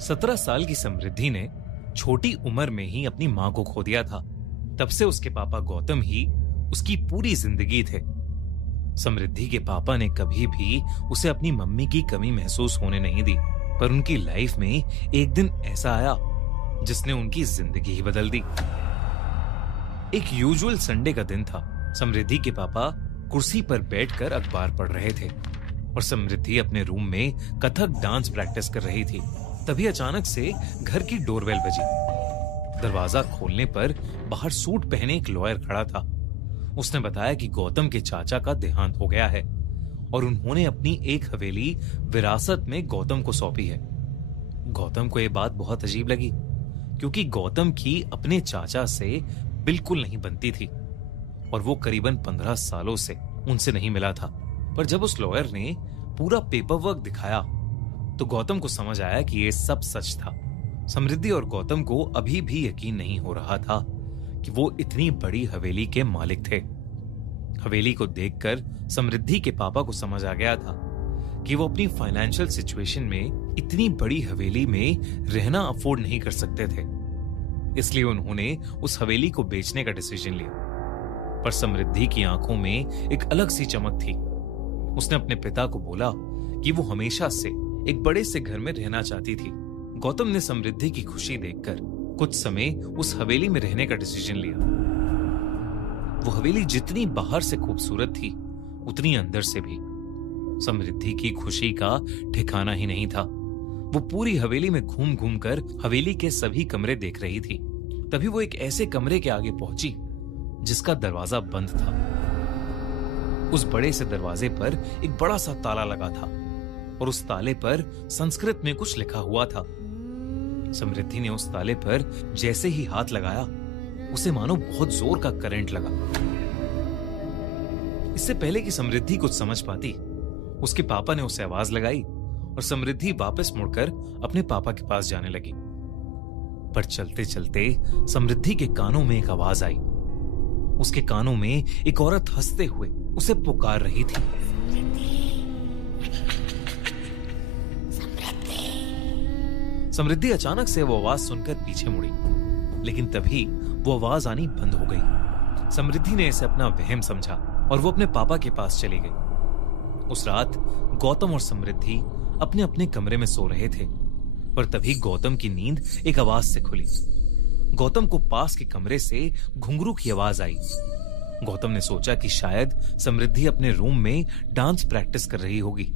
17 साल की समृद्धि ने छोटी उम्र में ही अपनी मां को खो दिया था। तब से उसके पापा गौतम ही उसकी पूरी जिंदगी थे। समृद्धि के पापा ने कभी भी उसे अपनी मम्मी की कमी महसूस होने नहीं दी, पर उनकी लाइफ में एक दिन ऐसा आया जिसने उनकी जिंदगी ही बदल दी। एक यूजुअल संडे का दिन था। समृद्धि के पापा कुर्सी पर बैठकर अखबार पढ़ रहे थे और समृद्धि अपने रूम में कथक डांस प्रैक्टिस कर रही थी। तभी अचानक से घर की डोरबेल बजी। दरवाजा खोलने पर बाहर सूट पहने एक लॉयर खड़ा था। उसने बताया कि गौतम के चाचा का देहांत हो गया है और उन्होंने अपनी एक हवेली विरासत में गौतम को सौंपी है। गौतम को यह बात बहुत अजीब लगी, क्योंकि गौतम की अपने चाचा से बिल्कुल नहीं बनती थी और वो करीबन 15 सालों से उनसे नहीं मिला था। पर जब उस लॉयर ने पूरा पेपर वर्क दिखाया तो गौतम को समझ आया कि ये सब सच था। समृद्धि और गौतम को अभी भी यकीन नहीं हो रहा था कि वो इतनी बड़ी हवेली के मालिक थे। हवेली को देखकर समृद्धि के पापा को समझ आ गया था कि वो अपनी फाइनेंशियल सिचुएशन में इतनी बड़ी हवेली में रहना अफोर्ड नहीं कर सकते थे। इसलिए उन्होंने उस हवेली को बेचने का डिसीजन लिया। पर समृद्धि की आंखों में एक अलग सी चमक थी। उसने अपने पिता को बोला कि वो हमेशा से एक बड़े से घर में रहना चाहती थी। गौतम ने समृद्धि की खुशी देखकर कुछ समय उस हवेली में रहने का डिसीजन लिया। वो हवेली जितनी बाहर से खूबसूरत थी, उतनी अंदर से भी। समृद्धि की खुशी का ठिकाना ही नहीं था। वो पूरी हवेली में घूम घूम कर हवेली के सभी कमरे देख रही थी। तभी वो एक ऐसे कमरे के आगे पहुंची जिसका दरवाजा बंद था। उस बड़े से दरवाजे पर एक बड़ा सा ताला लगा था और उस ताले पर संस्कृत में कुछ लिखा हुआ था। समृद्धि ने उस ताले पर जैसे ही हाथ लगाया, उसे मानो बहुत जोर का करंट लगा। इससे पहले कि समृद्धि कुछ समझ पाती, उसके पापा ने उसे आवाज लगाई और समृद्धि वापस मुड़कर अपने पापा के पास जाने लगी। पर चलते चलते समृद्धि के कानों में एक आवाज आई। उसके कानों में एक औरत हंसते हुए उसे पुकार रही थी। समृद्धि अचानक से वो आवाज सुनकर पीछे मुड़ी, लेकिन तभी वो आवाज आनी बंद हो गई। समृद्धि ने इसे अपना वहम समझा और वो अपने पापा के पास चली गई। उस रात गौतम और समृद्धि अपने अपने कमरे में सो रहे थे, पर तभी गौतम की नींद एक आवाज से खुली। गौतम को पास के कमरे से घुंघरू की आवाज आई। गौतम ने सोचा कि शायद समृद्धि अपने रूम में डांस प्रैक्टिस कर रही होगी,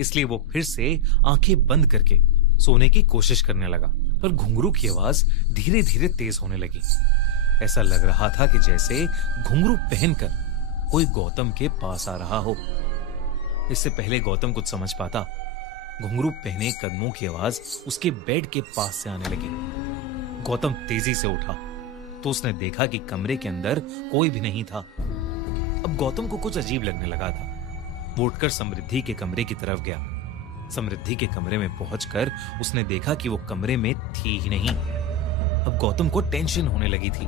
इसलिए वो फिर से आंखें बंद करके सोने की कोशिश करने लगा। पर घुंघरू की आवाज धीरे धीरे तेज होने लगी। ऐसा लग रहा था कि जैसे घुंघरू पहनकर कोई गौतम के पास आ रहा हो। इससे पहले गौतम कुछ समझ पाता, घुंघरू पहने कदमों की आवाज उसके बेड के पास से आने लगी। गौतम तेजी से उठा तो उसने देखा कि कमरे के अंदर कोई भी नहीं था। अब गौतम को कुछ अजीब लगने लगा था। वो उठकर समृद्धि के कमरे की तरफ गया। समृद्धि के कमरे में पहुंचकर उसने देखा कि वो कमरे में थी ही नहीं। अब गौतम को टेंशन होने लगी थी।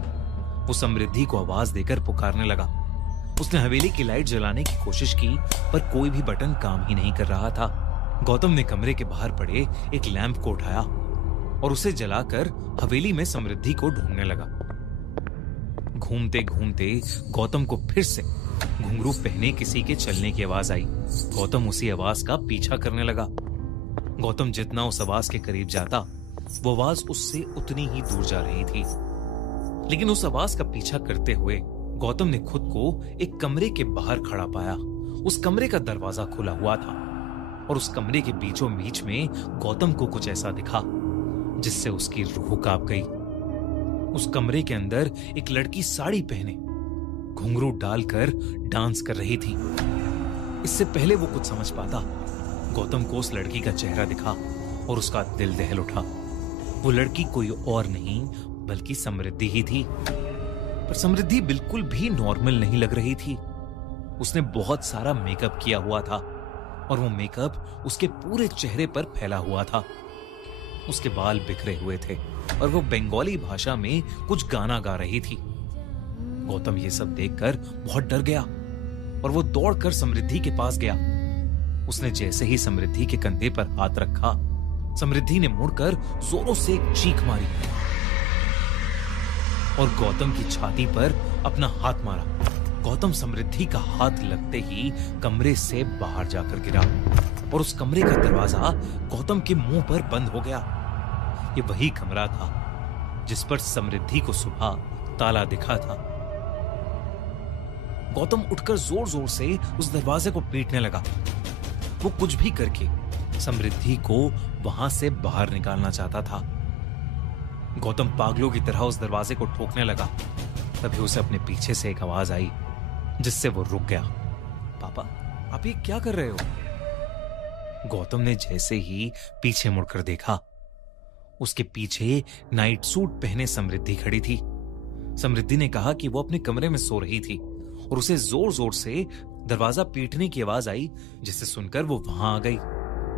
वो समृद्धि को आवाज देकर पुकारने लगा। उसने हवेली की लाइट जलाने की कोशिश की, पर कोई भी बटन काम ही नहीं कर रहा था। गौतम ने कमरे के बाहर पड़े एक लैंप को उठाया और उसे जलाकर हवेली में समृद्धि को ढूंढने लगा। घूमते घूमते गौतम को फिर से घुंघरू पहने किसी के चलने की आवाज आई। गौतम उसी आवाज का पीछा करने लगा। गौतम जितना उस आवाज के करीब जाता, वो आवाज उससे उतनी ही दूर जा रही थी। लेकिन उस आवाज का पीछा करते हुए गौतम ने खुद को एक कमरे के बाहर खड़ा पाया। उस कमरे का दरवाजा खुला हुआ था और उस कमरे के बीचों बीच में गौतम को कुछ ऐसा दिखा जिससे उसकी रूह कांप गई। उस कमरे के अंदर एक लड़की साड़ी पहने घुंघरू डालकर डांस कर रही थी। इससे पहले वो कुछ समझ पाता, गौतम को उस लड़की का चेहरा दिखा और उसका दिल दहल उठा। वो लड़की कोई और नहीं बल्कि समृद्धि ही थी। पर समृद्धि बिल्कुल भी नॉर्मल नहीं लग रही थी। उसने बहुत सारा मेकअप किया हुआ था और वो मेकअप उसके पूरे चेहरे पर फैला हुआ था। उसके बाल बिखरे हुए थे और वो बंगाली भाषा में कुछ गाना गा रही थी। गौतम ये सब देखकर बहुत डर गया और वो दौड़कर समृद्धि के पास गया। उसने जैसे ही समृद्धि के कंधे पर हाथ रखा, समृद्धि ने मुड़कर जोरों से एक चीख मारी और गौतम की छाती पर अपना हाथ मारा। गौतम समृद्धि का हाथ लगते ही कमरे से बाहर जाकर गिरा और उस कमरे का दरवाजा गौतम के मुंह पर बंद हो गया। ये वही कमरा था जिस पर समृद्धि को सुबह ताला दिखा था। गौतम उठकर जोर जोर से उस दरवाजे को पीटने लगा। वो कुछ भी करके समृद्धि को वहां से बाहर निकालना चाहता था। गौतम पागलों की तरह उस दरवाजे को ठोकने लगा। तभी उसे अपने पीछे से एक आवाज आई जिससे वो रुक गया। पापा, आप ये क्या कर रहे हो? गौतम ने जैसे ही पीछे मुड़कर देखा, उसके पीछे नाइट सूट पहने समृद्धि खड़ी थी। समृद्धि ने कहा कि वो अपने कमरे में सो रही थी और उसे जोर जोर से दरवाजा पीटने की आवाज आई, जिसे सुनकर वो वहां आ गई।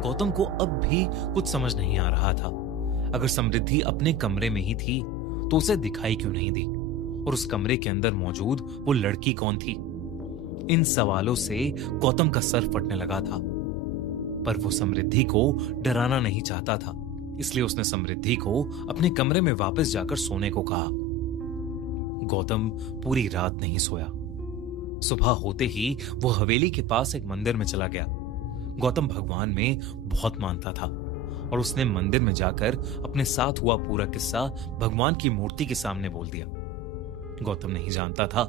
गौतम को अब भी कुछ समझ नहीं आ रहा था। अगर समृद्धि अपने कमरे में ही थी तो उसे दिखाई क्यों नहीं दी, और उस कमरे के अंदर मौजूद वो लड़की कौन थी? इन सवालों से गौतम का सर फटने लगा था, पर वो समृद्धि को डराना नहीं चाहता था। इसलिए उसने समृद्धि को अपने कमरे में वापस जाकर सोने को कहा। गौतम पूरी रात नहीं सोया। सुबह होते ही वो हवेली के पास एक मंदिर में चला गया। गौतम भगवान में बहुत मानता था और उसने मंदिर में जाकर अपने साथ हुआ पूरा किस्सा भगवान की मूर्ति के सामने बोल दिया। गौतम नहीं जानता था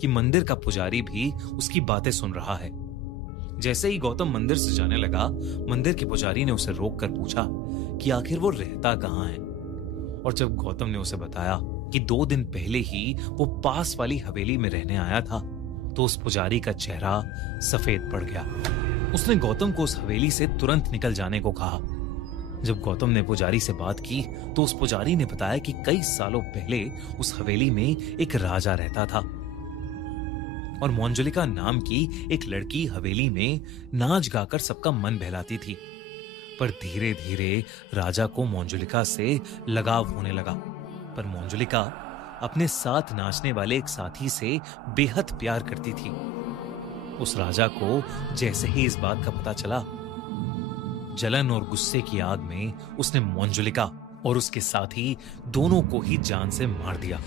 कि मंदिर का पुजारी भी उसकी बातें सुन रहा है। जैसे ही गौतम मंदिर से जाने लगा, मंदिर के पुजारी ने उसे रोककर पूछा कि आखिर वो रहता कहाँ है। और जब गौतम ने उसे बताया कि 2 दिन पहले ही वो पास वाली हवेली में रहने आया था, तो उस पुजारी का चेहरा सफेद पड़ गया। उसने गौतम को उस हवेली से तुरंत निकल जाने को कहा। जब गौतम ने पुजारी से बात की तो उस पुजारी ने बताया कि कई सालों पहले उस हवेली में एक राजा रहता था और मंजुलिका नाम की एक लड़की हवेली में नाच गाकर सबका मन बहलाती थी। पर धीरे धीरे राजा को मंजुलिका से लगाव होने लगा। पर मंजुलिका अपने साथ नाचने वाले एक साथी से बेहद प्यार करती थी। उस राजा को जैसे ही इस बात का पता चला, जलन और गुस्से की आग में उसने मंजुलिका और उसके साथी दोनों को ही जान से मार दिया।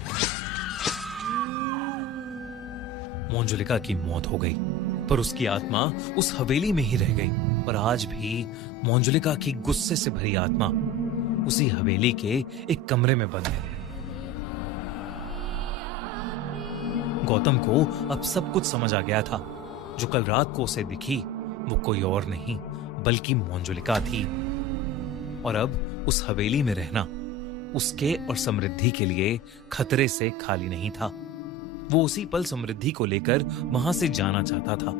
मंजुलिका की मौत हो गई, पर उसकी आत्मा उस हवेली में ही रह गई। पर आज भी मंजुलिका की गुस्से से भरी आत्मा उसी हवेली के एक कमरे में बंद है। गौतम को अब सब कुछ समझ आ गया था। जो कल रात को उसे दिखी वो कोई और नहीं बल्कि मंजुलिका थी, और अब उस हवेली में रहना उसके और समृद्धि के लिए खतरे से खाली नहीं था। वो उसी पल समृद्धि को लेकर वहां से जाना चाहता था,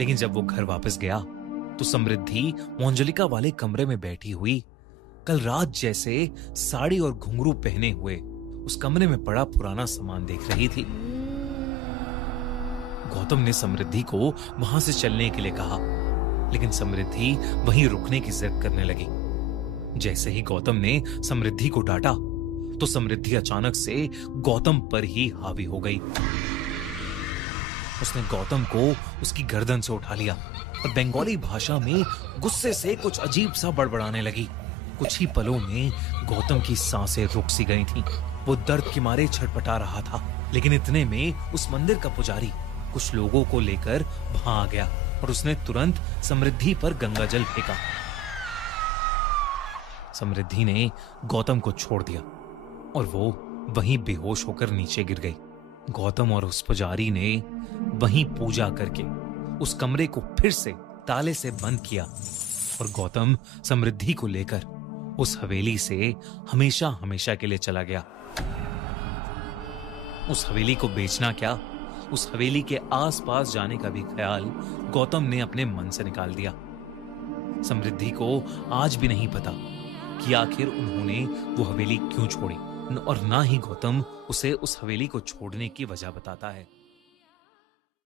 लेकिन जब वो घर वापस गया तो समृद्धि मंजुलिका वाले कमरे में बैठी हुई कल रात जैसे साड़ी और घुंघरू पहने हुए उस कमरे में पड़ा पुराना सामान देख रही थी। गौतम ने समृद्धि को वहां से चलने के लिए कहा, लेकिन समृद्धि वहीं रुकने की जिद करने लगी। जैसे ही गौतम ने समृद्धि को डांटा तो समृद्धि अचानक से गौतम पर ही हावी हो गई। उसने गौतम को उसकी गर्दन से उठा लिया और बंगाली भाषा में गुस्से से कुछ अजीब सा बड़बड़ाने लगी। कुछ ही पलों में गौतम की सांसें रुक सी गई थीं। वो दर्द के मारे छटपटा रहा था, लेकिन इतने में उस मंदिर का पुजारी कुछ लोगों को लेकर वहां आ गया और उसने तुरंत समृद्धि पर गंगाजल फेंका। समृद्धि ने गौतम को छोड़ दिया और वो वहीं बेहोश होकर नीचे गिर गई। गौतम और उस पुजारी ने वहीं पूजा करके उस कमरे को फिर से ताले से बंद किया और गौतम समृद्धि को लेकर उस हवेली से हमेशा हमेशा के लिए चला गया। उस हवेली को बेचना क्या, उस हवेली के आसपास जाने का भी ख्याल गौतम ने अपने मन से निकाल दिया। समृद्धि को आज भी नहीं पता कि आखिर उन्होंने वो हवेली क्यों छोड़ी, और ना ही गौतम उसे उस हवेली को छोड़ने की वजह बताता है।